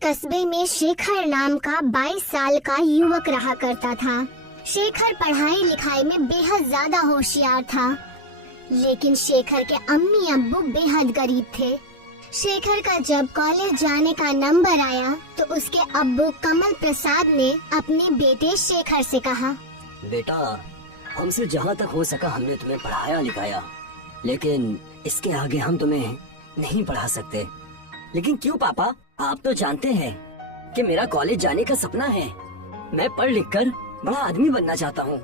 कस्बे में शेखर नाम का 22 साल का युवक रहा करता था। शेखर पढ़ाई लिखाई में बेहद ज्यादा होशियार था, लेकिन शेखर के अम्मी अब्बू बेहद गरीब थे। शेखर का जब कॉलेज जाने का नंबर आया तो उसके अब्बू कमल प्रसाद ने अपने बेटे शेखर से कहा, बेटा, हमसे जहाँ तक हो सका हमने तुम्हें पढ़ाया लिखाया, लेकिन इसके आगे हम तुम्हें नहीं पढ़ा सकते। लेकिन क्यों पापा? आप तो जानते हैं कि मेरा कॉलेज जाने का सपना है। मैं पढ़ लिख कर बड़ा आदमी बनना चाहता हूँ।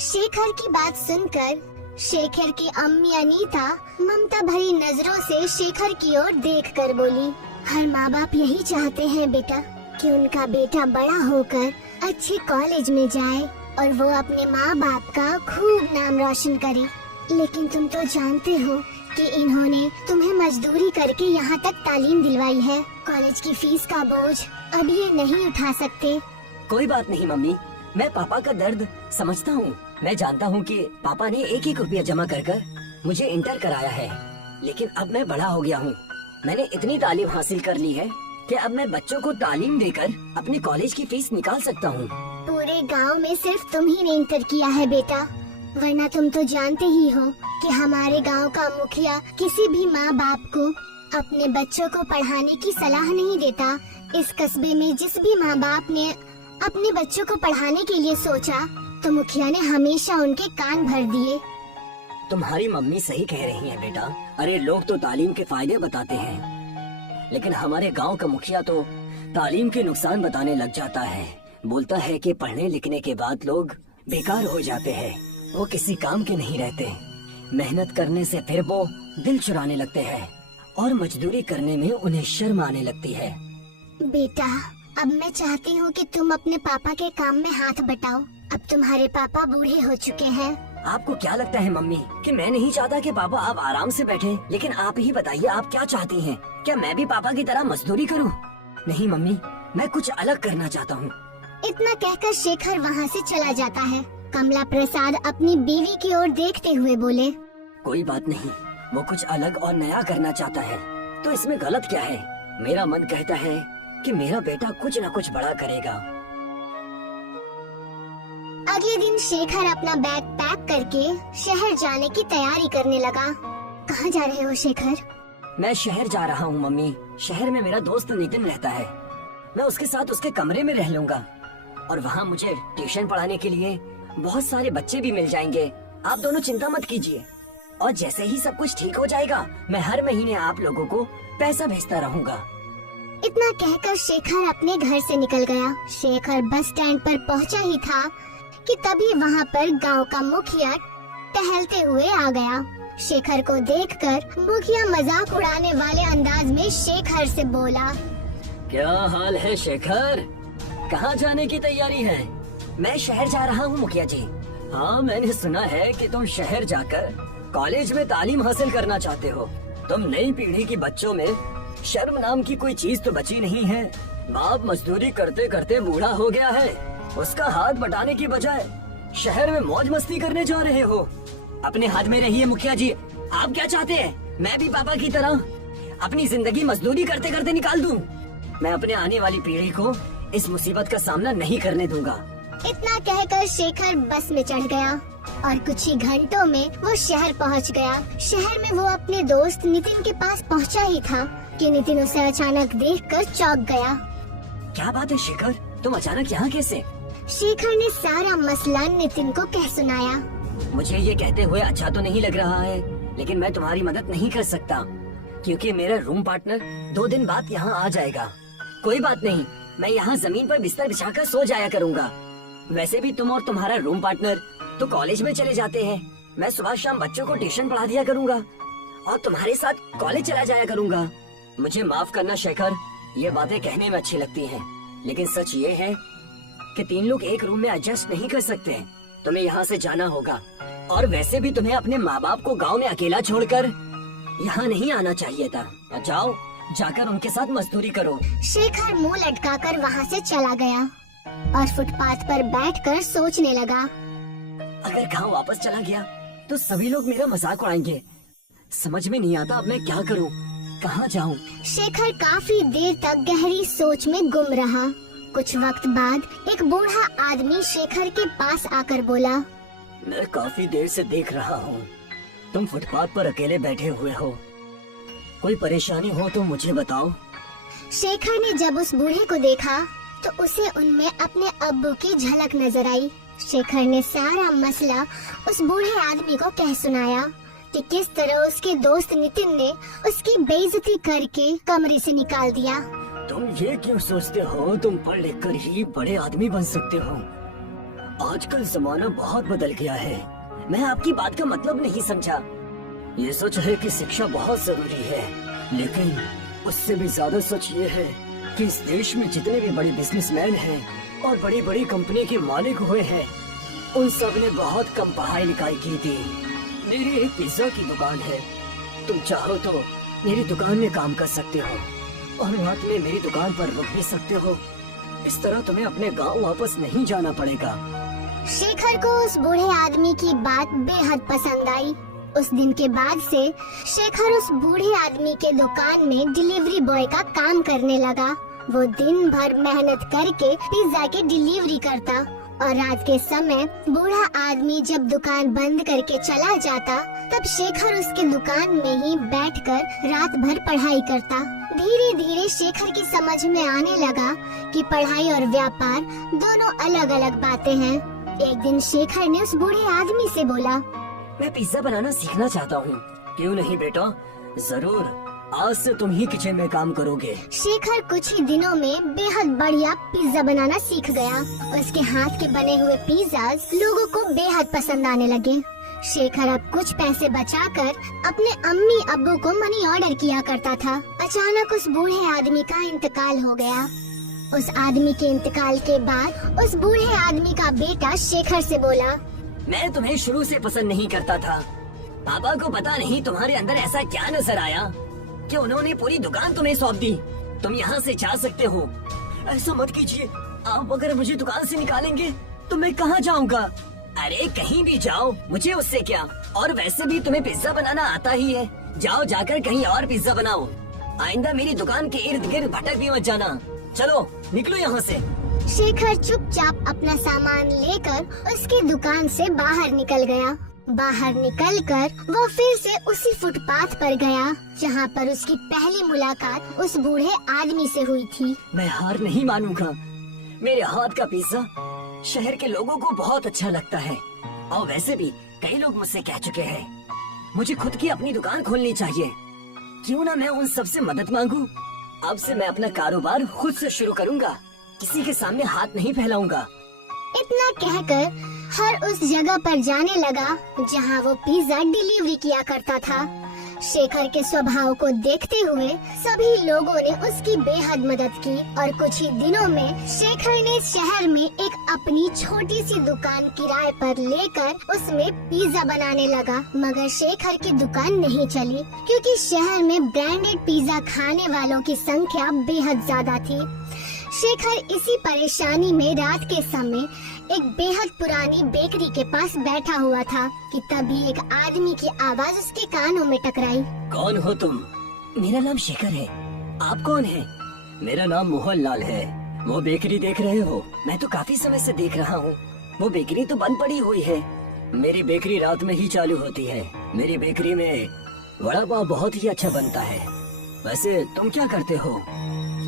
शेखर की बात सुनकर शेखर की अम्मी अनीता ममता भरी नजरों से शेखर की ओर देखकर बोली, हर माँ बाप यही चाहते हैं बेटा कि उनका बेटा बड़ा होकर अच्छे कॉलेज में जाए और वो अपने माँ बाप का खूब नाम रोशन करे। लेकिन तुम तो जानते हो कि इन्होंने तुम्हें मजदूरी करके यहाँ तक तालीम दिलवाई है। कॉलेज की फीस का बोझ अब ये नहीं उठा सकते। कोई बात नहीं मम्मी, मैं पापा का दर्द समझता हूँ। मैं जानता हूँ कि पापा ने एक एक रुपया जमा कर कर मुझे इंटर कराया है, लेकिन अब मैं बड़ा हो गया हूँ। मैंने इतनी तालीम हासिल कर ली है कि अब मैं बच्चों को तालीम देकर अपने कॉलेज की फीस निकाल सकता हूँ। पूरे गांव में सिर्फ तुम ही ने इंटर किया है बेटा, वरना तुम तो जानते ही हो कि हमारे गांव का मुखिया किसी भी माँ बाप को अपने बच्चों को पढ़ाने की सलाह नहीं देता। इस कस्बे में जिस भी माँ बाप ने अपने बच्चों को पढ़ाने के लिए सोचा तो मुखिया ने हमेशा उनके कान भर दिए। तुम्हारी मम्मी सही कह रही है बेटा। अरे लोग तो तालीम के फायदे बताते हैं, लेकिन हमारे गांव का मुखिया तो तालीम के नुकसान बताने लग जाता है। बोलता है कि पढ़ने लिखने के बाद लोग बेकार हो जाते हैं, वो किसी काम के नहीं रहते। मेहनत करने से फिर वो दिल चुराने लगते हैं और मजदूरी करने में उन्हें शर्म आने लगती है। बेटा, अब मैं चाहती हूँ कि तुम अपने पापा के काम में हाथ बटाओ। अब तुम्हारे पापा बूढ़े हो चुके हैं। आपको क्या लगता है मम्मी कि मैं नहीं चाहता कि पापा आप आराम से बैठे? लेकिन आप ही बताइए, आप क्या चाहती हैं? क्या मैं भी पापा की तरह मजदूरी करूं? नहीं मम्मी, मैं कुछ अलग करना चाहता हूं। इतना कहकर शेखर वहाँ से चला जाता है। कमला प्रसाद अपनी बीवी की ओर देखते हुए बोले, कोई बात नहीं, वो कुछ अलग और नया करना चाहता है तो इसमें गलत क्या है? मेरा मन कहता है कि मेरा बेटा कुछ न कुछ बड़ा करेगा। अगले दिन शेखर अपना बैग पैक करके शहर जाने की तैयारी करने लगा। कहाँ जा रहे हो शेखर? मैं शहर जा रहा हूँ मम्मी। शहर में मेरा दोस्त नितिन रहता है, मैं उसके साथ उसके कमरे में रह लूंगा और वहाँ मुझे ट्यूशन पढ़ाने के लिए बहुत सारे बच्चे भी मिल जाएंगे। आप दोनों चिंता मत कीजिए, और जैसे ही सब कुछ ठीक हो जाएगा मैं हर महीने आप लोगों को पैसा भेजता रहूँगा। इतना कहकर शेखर अपने घर से निकल गया। शेखर बस स्टैंड पर पहुंचा ही था कि तभी वहां पर गांव का मुखिया टहलते हुए आ गया। शेखर को देखकर मुखिया मजाक उड़ाने वाले अंदाज में शेखर से बोला, क्या हाल है शेखर? कहाँ जाने की तैयारी है? मैं शहर जा रहा हूँ मुखिया जी। हाँ, मैंने सुना है कि तुम शहर जाकर कॉलेज में तालीम हासिल करना चाहते हो। तुम नई पीढ़ी की बच्चों में शर्म नाम की कोई चीज तो बची नहीं है। बाप मजदूरी करते करते बूढ़ा हो गया है, उसका हाथ बटाने की बजाय शहर में मौज मस्ती करने जा रहे हो। अपने हाथ में रहिए मुखिया जी। आप क्या चाहते हैं? मैं भी पापा की तरह अपनी जिंदगी मजदूरी करते करते निकाल दूं? मैं अपने आने वाली पीढ़ी को इस मुसीबत का सामना नहीं करने दूंगा। इतना कहकर शेखर बस में चढ़ गया और कुछ ही घंटों में वो शहर पहुंच गया। शहर में वो अपने दोस्त नितिन के पास पहुंचा ही था कि नितिन उसे अचानक देखकर चौंक गया। क्या बात है शेखर, तुम अचानक यहाँ कैसे? शेखर ने सारा मसला नितिन को कह सुनाया। मुझे ये कहते हुए अच्छा तो नहीं लग रहा है, लेकिन मैं तुम्हारी मदद नहीं कर सकता क्योंकि मेरा रूम पार्टनर 2 दिन बाद यहाँ आ जाएगा। कोई बात नहीं, मैं यहाँ जमीन पर बिस्तर बिछाकर सो जाया करूँगा। वैसे भी तुम और तुम्हारा रूम पार्टनर तो कॉलेज में चले जाते हैं। मैं सुबह शाम बच्चों को ट्यूशन पढ़ा दिया करूँगा और तुम्हारे साथ कॉलेज चला जाया करूँगा। मुझे माफ करना शेखर, ये बातें कहने में अच्छी लगती हैं, लेकिन सच ये है कि 3 लोग एक रूम में एडजस्ट नहीं कर सकते। तुम्हें यहाँ से जाना होगा, और वैसे भी तुम्हें अपने माँ बाप को गांव में अकेला छोड़कर यहाँ नहीं आना चाहिए था। जाओ, जाकर उनके साथ मजदूरी करो। शेखर मुंह लटकाकर वहाँ से चला गया और फुटपाथ पर बैठकर सोचने लगा। अगर गांव वापस चला गया तो सभी लोग मेरा मजाक उड़ाएंगे। समझ में नहीं आता अब मैं क्या करूं। कहाँ जाऊँ? शेखर काफी देर तक गहरी सोच में गुम रहा। कुछ वक्त बाद एक बूढ़ा आदमी शेखर के पास आकर बोला, मैं काफी देर से देख रहा हूँ, तुम फुटपाथ पर अकेले बैठे हुए हो। कोई परेशानी हो तो मुझे बताओ। शेखर ने जब उस बूढ़े को देखा तो उसे उनमें अपने अब्बू की झलक नजर आई। शेखर ने सारा मसला उस बूढ़े आदमी को कह सुनाया कि किस तरह उसके दोस्त नितिन ने उसकी बेइज्जती करके कमरे से निकाल दिया। तुम ये क्यों सोचते हो तुम पढ़ लिख कर ही बड़े आदमी बन सकते हो? आजकल जमाना बहुत बदल गया है। मैं आपकी बात का मतलब नहीं समझा। ये सच है कि शिक्षा बहुत जरूरी है, लेकिन उससे भी ज्यादा सच ये है कि इस देश में जितने भी बड़े बिजनेसमैन हैं और बड़ी बड़ी कंपनी के मालिक हुए हैं, उन सब ने बहुत कम पढ़ाई लिखाई की थी। मेरी एक पिज्जा की दुकान है, तुम चाहो तो मेरी दुकान में काम कर सकते हो और रात में मेरी दुकान पर रुक भी सकते हो। इस तरह तुम्हें अपने गांव वापस नहीं जाना पड़ेगा। शेखर को उस बूढ़े आदमी की बात बेहद पसंद आई। उस दिन के बाद से शेखर उस बूढ़े आदमी के दुकान में डिलीवरी बॉय का काम करने लगा। वो दिन भर मेहनत करके पिज्जा की डिलीवरी करता और रात के समय बूढ़ा आदमी जब दुकान बंद करके चला जाता, तब शेखर उसके दुकान में ही बैठकर रात भर पढ़ाई करता। धीरे धीरे शेखर की समझ में आने लगा कि पढ़ाई और व्यापार दोनों अलग अलग बातें हैं। एक दिन शेखर ने उस बूढ़े आदमी से बोला, मैं पिज्जा बनाना सीखना चाहता हूँ। क्यों नहीं बेटा, जरूर, आज से तुम ही किचन में काम करोगे। शेखर कुछ ही दिनों में बेहद बढ़िया पिज्जा बनाना सीख गया। उसके हाथ के बने हुए पिज्जा लोगों को बेहद पसंद आने लगे। शेखर अब कुछ पैसे बचाकर अपने अम्मी अब्बू को मनी ऑर्डर किया करता था। अचानक उस बूढ़े आदमी का इंतकाल हो गया। उस आदमी के इंतकाल के बाद उस बूढ़े आदमी का बेटा शेखर से बोला, मैं तुम्हें शुरू से पसंद नहीं करता था। पापा को पता नहीं तुम्हारे अंदर ऐसा क्या नजर आया कि उन्होंने पूरी दुकान तुम्हें सौंप दी। तुम यहाँ से जा सकते हो। ऐसा मत कीजिए, आप अगर मुझे दुकान से निकालेंगे तो मैं कहाँ जाऊँगा? अरे कहीं भी जाओ, मुझे उससे क्या। और वैसे भी तुम्हें पिज्जा बनाना आता ही है। जाओ जाकर कहीं और पिज्जा बनाओ। आइंदा मेरी दुकान के इर्द गिर्द भटक भी मत जाना। चलो निकलो यहाँ से। शेखर चुपचाप अपना सामान लेकर उसकी दुकान से बाहर निकल गया। बाहर निकलकर वो फिर से उसी फुटपाथ पर गया जहाँ पर उसकी पहली मुलाकात उस बूढ़े आदमी से हुई थी। मैं हार नहीं मानूंगा। मेरे हाथ का पिज्जा शहर के लोगों को बहुत अच्छा लगता है और वैसे भी कई लोग मुझसे कह चुके हैं मुझे खुद की अपनी दुकान खोलनी चाहिए। क्यों ना मैं उन सबसे मदद मांगू। अब से मैं अपना कारोबार खुद से शुरू करूंगा, किसी के सामने हाथ नहीं फैलाऊंगा। इतना कहकर हर उस जगह पर जाने लगा जहां वो पिज्जा डिलीवरी किया करता था। शेखर के स्वभाव को देखते हुए सभी लोगों ने उसकी बेहद मदद की और कुछ ही दिनों में शेखर ने शहर में एक अपनी छोटी सी दुकान किराए पर लेकर उसमें पिज्जा बनाने लगा। मगर शेखर की दुकान नहीं चली क्योंकि शहर में ब्रांडेड पिज्जा खाने वालों की संख्या बेहद ज्यादा थी। शेखर इसी परेशानी में रात के समय एक बेहद पुरानी बेकरी के पास बैठा हुआ था कि तभी एक आदमी की आवाज उसके कानों में टकराई। कौन हो तुम? मेरा नाम शेखर है। आप कौन हैं? मेरा नाम मोहन लाल है। वो बेकरी देख रहे हो? मैं तो काफी समय से देख रहा हूँ। वो बेकरी तो बंद पड़ी हुई है। मेरी बेकरी रात में ही चालू होती है। मेरी बेकरी में वड़ा पाव बहुत ही अच्छा बनता है। वैसे तुम क्या करते हो?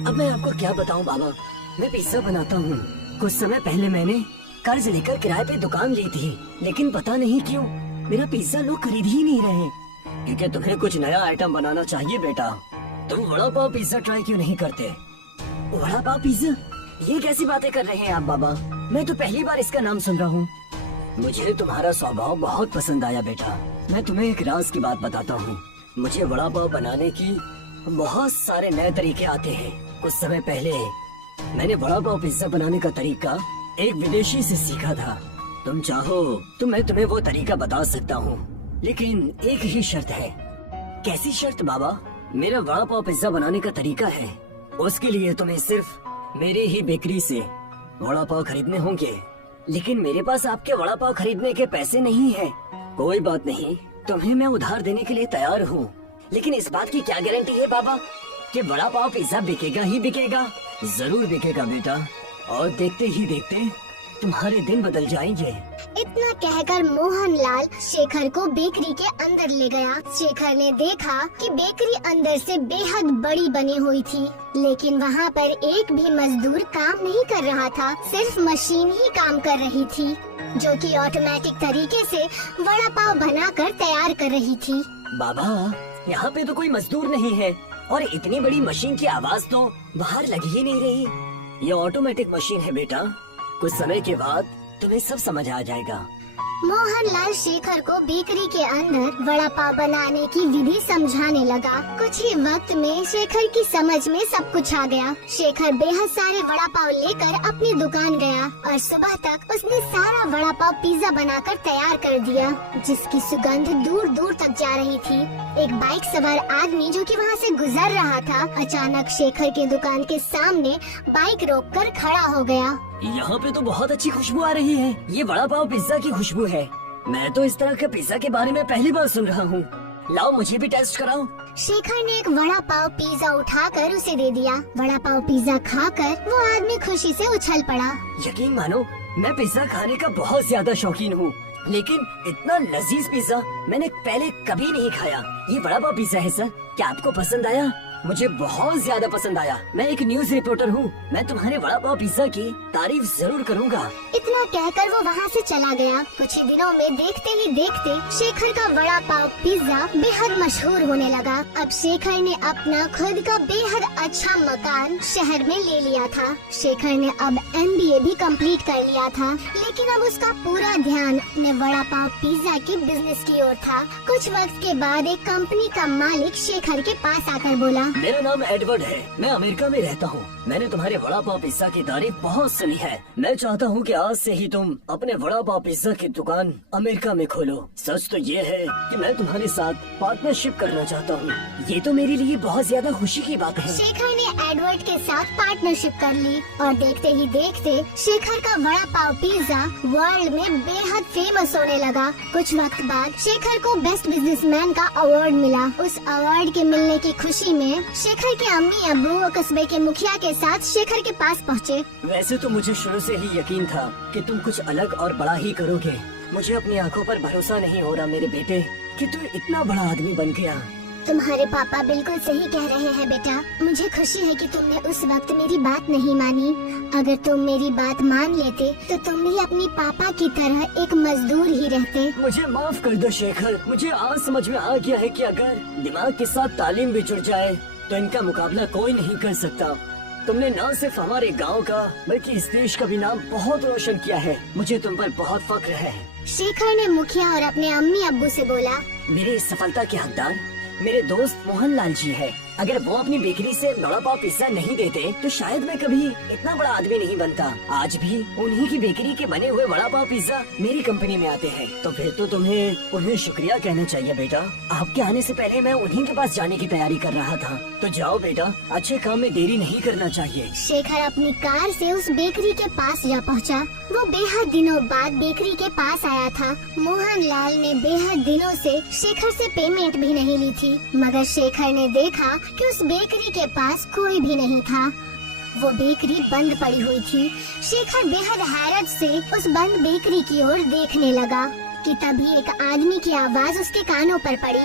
अब मैं आपको क्या बताऊं बाबा, मैं पिज्जा बनाता हूँ। कुछ समय पहले मैंने कर्ज लेकर किराए पे दुकान ली थी, लेकिन पता नहीं क्यों मेरा पिज्जा लोग खरीद ही नहीं रहे। क्योंकि तुम्हें कुछ नया आइटम बनाना चाहिए बेटा। तुम वड़ा पाव पिज्जा ट्राई क्यों नहीं करते? वड़ा पाव पिज्जा? ये कैसी बातें कर रहे हैं आप बाबा? मैं तो पहली बार इसका नाम सुन रहा हूँ। मुझे तुम्हारा स्वभाव बहुत पसंद आया बेटा। मैं तुम्हें एक राज की बात बताता हूँ। मुझे वड़ा पाव बनाने की बहुत सारे नए तरीके आते हैं। कुछ समय पहले मैंने वड़ा पाव पिज्जा बनाने का तरीका एक विदेशी से सीखा था। तुम चाहो तो मैं तुम्हें वो तरीका बता सकता हूँ, लेकिन एक ही शर्त है। कैसी शर्त बाबा? मेरा वड़ा पाव पिज्जा बनाने का तरीका है, उसके लिए तुम्हें सिर्फ मेरे ही बेकरी से वड़ा पाव खरीदने होंगे। लेकिन मेरे पास आपके वड़ा पाव खरीदने के पैसे नहीं है। कोई बात नहीं, तुम्हें मैं उधार देने के लिए तैयार हूँ, लेकिन इस बात की क्या गारंटी है बाबा कि वड़ा पाव पिज्जा बिकेगा ही बिकेगा? जरूर बिकेगा बेटा, और देखते ही देखते तुम्हारे दिन बदल जाएंगे। इतना कहकर मोहनलाल शेखर को बेकरी के अंदर ले गया। शेखर ने देखा कि बेकरी अंदर से बेहद बड़ी बनी हुई थी, लेकिन वहाँ पर एक भी मजदूर काम नहीं कर रहा था। सिर्फ मशीन ही काम कर रही थी, जो कि ऑटोमेटिक तरीके से वड़ा पाव बनाकर तैयार कर रही थी। बाबा, यहाँ पे तो कोई मजदूर नहीं है और इतनी बड़ी मशीन की आवाज तो बाहर लग ही नहीं रही। ये ऑटोमेटिक मशीन है बेटा, कुछ समय के बाद तुम्हें सब समझ आ जाएगा। मोहनलाल शेखर को बेकरी के अंदर वड़ा पाव बनाने की विधि समझाने लगा। कुछ ही वक्त में शेखर की समझ में सब कुछ आ गया। शेखर बेहद सारे वड़ा पाव लेकर अपनी दुकान गया और सुबह तक उसने सारा वड़ा पाव पिज्जा बनाकर तैयार कर दिया, जिसकी सुगंध दूर दूर तक जा रही थी। एक बाइक सवार आदमी जो कि वहाँ से गुजर रहा था, अचानक शेखर के दुकान के सामने बाइक रोककर खड़ा हो गया। यहाँ पे तो बहुत अच्छी खुशबू आ रही है। ये वड़ा पाव पिज्जा की खुशबू है। मैं तो इस तरह के पिज्जा के बारे में पहली बार सुन रहा हूँ। लाओ मुझे भी टेस्ट कराओ। शेखर ने एक वड़ा पाव पिज्जा उठाकर उसे दे दिया। वड़ा पाव पिज्जा खाकर वो आदमी खुशी से उछल पड़ा। यकीन मानो, मैं पिज्जा खाने का बहुत ज्यादा शौकीन हूँ, लेकिन इतना लजीज पिज्जा मैंने पहले कभी नहीं खाया। ये वड़ा पाव पिज्जा है सर, क्या आपको पसंद आया? मुझे बहुत ज्यादा पसंद आया। मैं एक न्यूज रिपोर्टर हूँ, मैं तुम्हारे वड़ा पाव पिज्जा की तारीफ जरूर करूँगा। इतना कहकर वो वहाँ से चला गया। कुछ ही दिनों में देखते ही देखते शेखर का वड़ा पाव पिज्जा बेहद मशहूर होने लगा। अब शेखर ने अपना खुद का बेहद अच्छा मकान शहर में ले लिया था। शेखर ने अब MBA भी कंप्लीट कर लिया था, लेकिन अब उसका पूरा ध्यान अपने वड़ा पाव पिज्जा के बिजनेस की ओर था। कुछ वक्त के बाद एक कंपनी का मालिक शेखर के पास आकर बोला, मेरा नाम एडवर्ड है, मैं अमेरिका में रहता हूँ। मैंने तुम्हारे वड़ा पाव पिज्जा की तारीफ बहुत सुनी है। मैं चाहता हूँ कि आज से ही तुम अपने वड़ा पाव पिज्जा की दुकान अमेरिका में खोलो। सच तो ये है कि मैं तुम्हारे साथ पार्टनरशिप करना चाहता हूँ। ये तो मेरे लिए बहुत ज्यादा खुशी की बात है। शेखर ने एडवर्ड के साथ पार्टनरशिप कर ली और देखते ही देखते शेखर का वड़ा पाव पिज्जा वर्ल्ड में बेहद फेमस होने लगा। कुछ वक्त बाद शेखर को बेस्ट बिजनेसमैन का अवार्ड मिला। उस अवार्ड के मिलने की खुशी में शेखर के अम्मी अब्बू और कस्बे के मुखिया के साथ शेखर के पास पहुँचे। वैसे तो मुझे शुरू से ही यकीन था कि तुम कुछ अलग और बड़ा ही करोगे। मुझे अपनी आंखों पर भरोसा नहीं हो रहा मेरे बेटे कि तू इतना बड़ा आदमी बन गया। तुम्हारे पापा बिल्कुल सही कह रहे हैं बेटा। मुझे खुशी है कि तुमने उस वक्त मेरी बात नहीं मानी। अगर तुम मेरी बात मान लेते तो तुम भी अपनी पापा की तरह एक मजदूर ही रहते। मुझे माफ कर दो शेखर, मुझे आज समझ में आ गया है कि अगर दिमाग के साथ तालीम भी जुड़ जाए तो इनका मुकाबला कोई नहीं कर सकता। तुमने न सिर्फ हमारे गांव का बल्कि इस देश का भी नाम बहुत रोशन किया है। मुझे तुम पर बहुत फख्र है। शेखर ने मुखिया और अपने अम्मी अब्बू से बोला, मेरे इस सफलता के हकदार मेरे दोस्त मोहनलाल जी है। अगर वो अपनी बेकरी से वड़ा पाव पिज्जा नहीं देते तो शायद मैं कभी इतना बड़ा आदमी नहीं बनता। आज भी उन्हीं की बेकरी के बने हुए वड़ा पाव पिज्जा मेरी कंपनी में आते हैं। तो फिर तो तुम्हें उन्हें शुक्रिया कहना चाहिए बेटा। आपके आने से पहले मैं उन्हीं के पास जाने की तैयारी कर रहा था। तो जाओ बेटा, अच्छे काम में देरी नहीं करना चाहिए। शेखर अपनी कार से उस बेकरी के पास जा पहुंचा। वो बेहद दिनों बाद बेकरी के पास आया था। मोहनलाल ने बेहद दिनों से शेखर से पेमेंट भी नहीं ली थी, मगर शेखर ने देखा कि उस बेकरी के पास कोई भी नहीं था। वो बेकरी बंद पड़ी हुई थी। शेखर बेहद हैरत से उस बंद बेकरी की ओर देखने लगा कि तभी एक आदमी की आवाज उसके कानों पर पड़ी।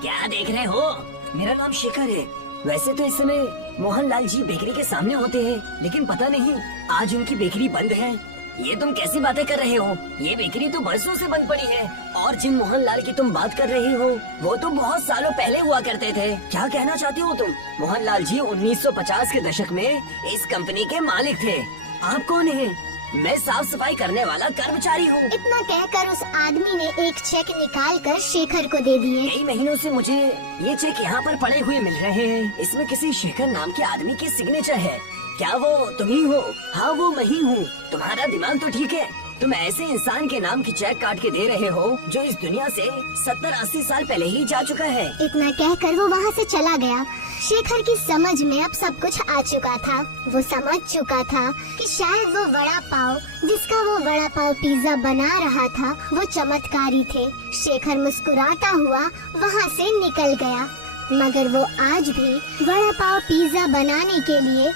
क्या देख रहे हो? मेरा नाम शेखर है। वैसे तो इस समय मोहनलाल जी बेकरी के सामने होते हैं, लेकिन पता नहीं आज उनकी बेकरी बंद है। ये तुम कैसी बातें कर रहे हो? ये बेकरी तो बरसों से बंद पड़ी है। और जिन मोहनलाल की तुम बात कर रहे हो वो तो बहुत सालों पहले हुआ करते थे। क्या कहना चाहती हो तुम? मोहनलाल जी 1950 के दशक में इस कंपनी के मालिक थे। आप कौन हैं? मैं साफ सफाई करने वाला कर्मचारी हूँ। इतना कहकर उस आदमी ने एक चेक निकालकर शेखर को दे दिए। कई महीनों से मुझे ये चेक यहाँ पर पड़े हुए मिल रहे हैं। इसमें किसी शेखर नाम के आदमी की सिग्नेचर है। क्या वो तुम ही हो? हाँ, वो मैं ही हूँ। तुम्हारा दिमाग तो ठीक है। तुम ऐसे इंसान के नाम की चेक काट के दे रहे हो जो इस दुनिया से 70-80 साल पहले ही जा चुका है। इतना कहकर वो वहाँ से चला गया। शेखर की समझ में अब सब कुछ आ चुका था। वो समझ चुका था कि शायद वो वड़ा पाव जिसका वो वड़ा पाव पिज्जा बना रहा था वो चमत्कारी थे। शेखर मुस्कुराता हुआ वहाँ से निकल गया। मगर वो आज भी वड़ा पाव पिज्जा बनाने के लिए